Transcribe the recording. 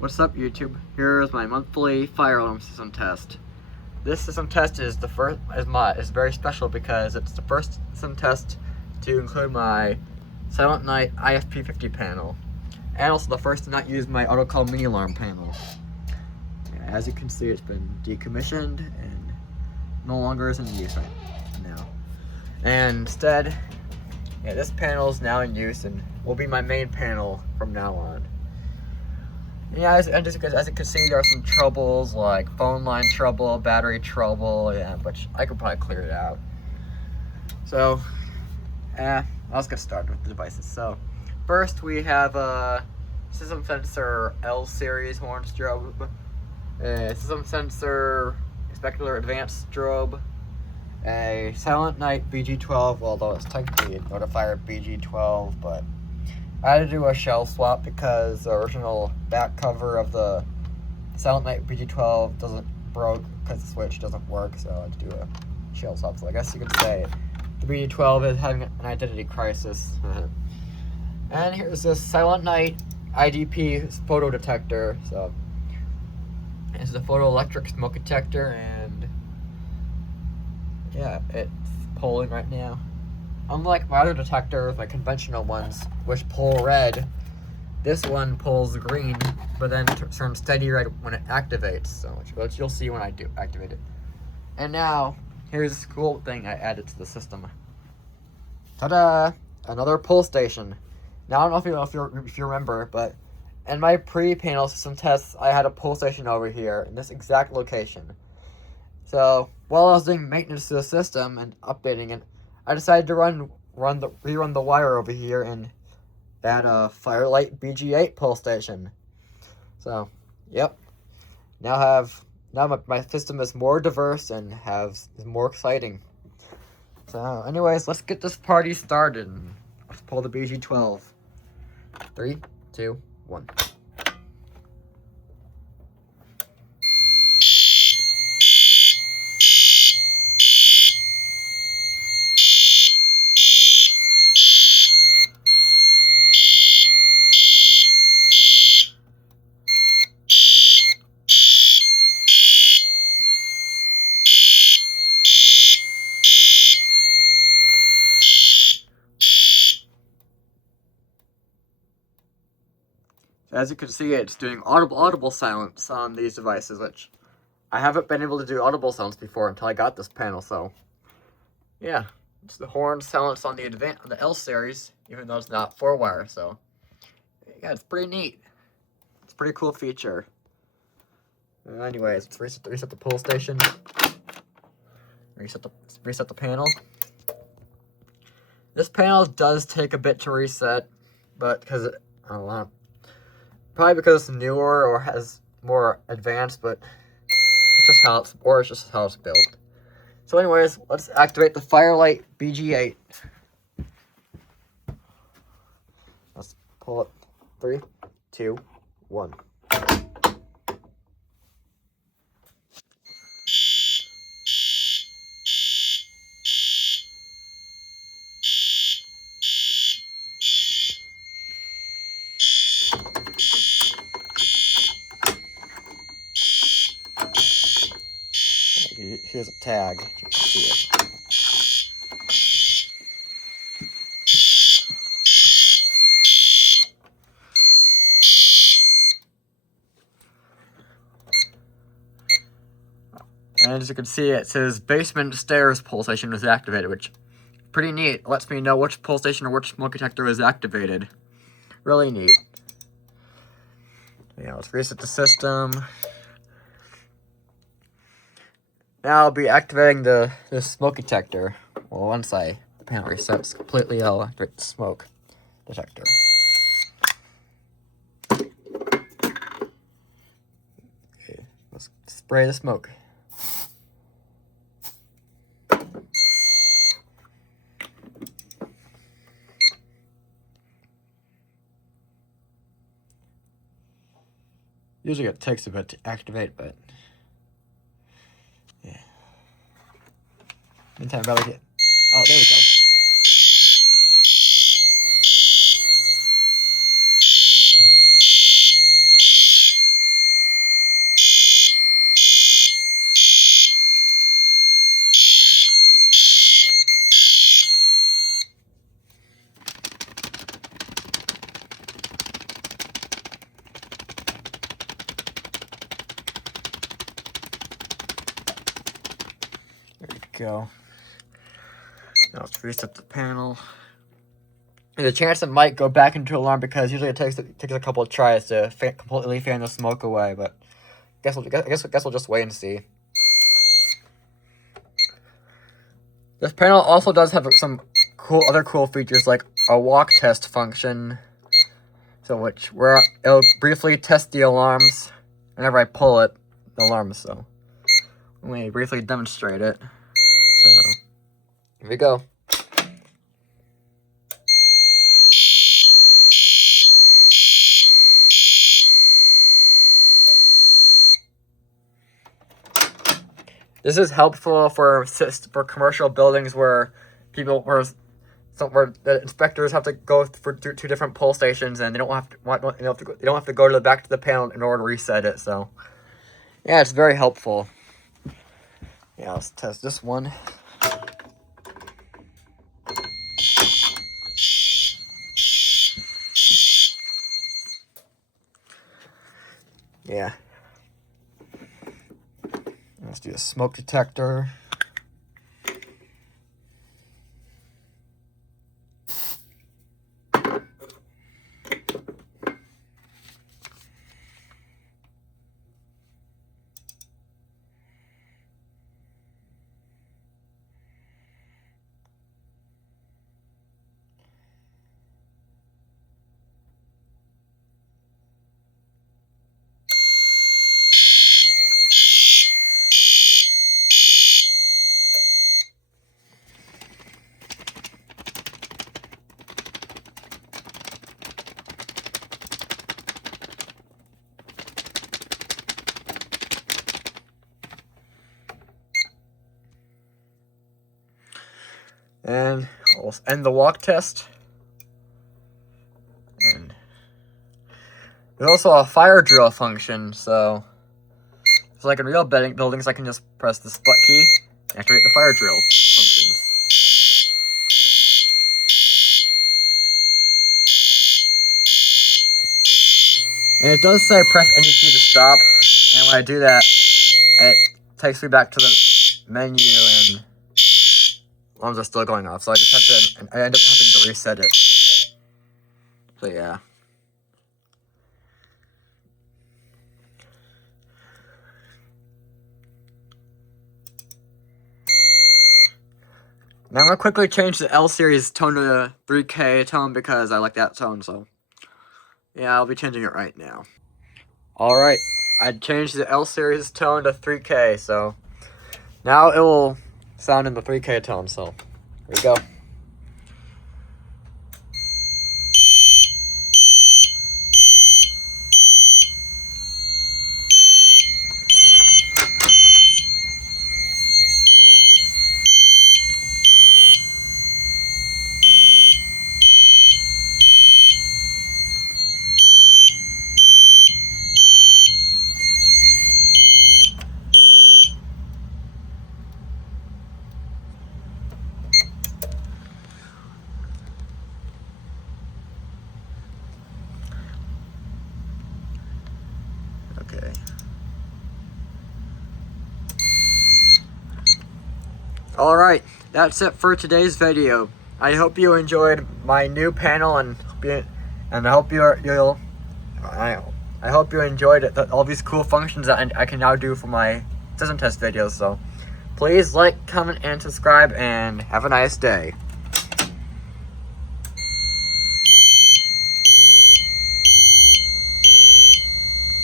What's up, YouTube? Here's my monthly fire alarm system test. This system test is very special because it's the first system test to include my Silent Night IFP-50 panel, and also the first to not use my Autocall MiniLarm panel. As you can see, it's been decommissioned and no longer is in use now. And instead, this panel is now in use and will be my main panel from now on. Yeah, as you can see, there are some troubles like phone line trouble, battery trouble, which I could probably clear it out. So, let's get started with the devices. So, first we have a system sensor L series horn strobe, a system sensor specular advanced strobe, a Silent Night BG12, although it's technically a notifier BG12, but I had to do a shell swap because the original back cover of the Silent Night BG12 broke because the switch doesn't work, so I had to do a shell swap. So I guess you could say the BG12 is having an identity crisis. And here's this Silent Night IDP photo detector. So this is a photoelectric smoke detector, and yeah, it's polling right now. Unlike my other detectors, my conventional ones, which pull red, this one pulls green, but then turns steady red when it activates, so which you'll see when I do activate it. And now, here's this cool thing I added to the system. Ta-da! Another pull station. Now, I don't know if you remember, but in my pre-panel system tests, I had a pull station over here in this exact location. So, while I was doing maintenance to the system and updating it, I decided to rerun the wire over here and add a Firelight BG8 pull station. So, yep. Now my system is more diverse and is more exciting. So, anyways, let's get this party started. Let's pull the BG12. 3, 2, 1. As you can see, it's doing audible silence on these devices, which I haven't been able to do audible sounds before until I got this panel. So, yeah, it's the horn silence on the L series, even though it's not 4-wire. So, yeah, it's pretty neat. It's a pretty cool feature. Anyways, let's reset the pull station. Reset the panel. This panel does take a bit to reset, but I don't know. Probably because it's newer or has more advanced, but it's just how it's built. So anyways, let's activate the Firelight BG8. Let's pull it. 3, 2, 1. Here's a tag. You can see it. And as you can see, it says basement stairs pull station is activated, which is pretty neat. It lets me know which pull station or which smoke detector is activated. Really neat. Yeah, let's reset the system. Now I'll be activating the smoke detector. Well, once the panel resets completely, I'll activate the smoke detector. Okay, let's spray the smoke. Usually it takes a bit to activate, but yeah. Meantime, I like it. Oh, there we go. go. Now let's reset the panel. There's a chance it might go back into alarm because usually it takes a couple of tries to completely fan the smoke away. But guess we'll just wait and see. This panel also does have some other cool features like a walk test function. So where it'll briefly test the alarms whenever I pull it, the alarms. So let me briefly demonstrate it. So here we go. This is helpful for commercial buildings where the inspectors have to go through two different pull stations, and they don't have to go to the back to the panel in order to reset it. So, yeah, it's very helpful. Yeah, let's test this one. Yeah. Let's do a smoke detector. And we'll end the walk test. And there's also a fire drill function, so like in real buildings, I can just press the split key and activate the fire drill function. And it does say press any key to stop, and when I do that, it takes me back to the menu and alarms are still going off, so I end up having to reset it. So yeah. Now I'm gonna quickly change the L series tone to the 3K tone because I like that tone, so yeah, I'll be changing it right now. Alright, I changed the L series tone to 3K, so now it will sound in the 3K tone, so here we go. Okay. Alright, that's it for today's video. I hope you enjoyed my new panel and I hope I hope you enjoyed all these cool functions that I can now do for my system test videos. So please like, comment, and subscribe, and have a nice day.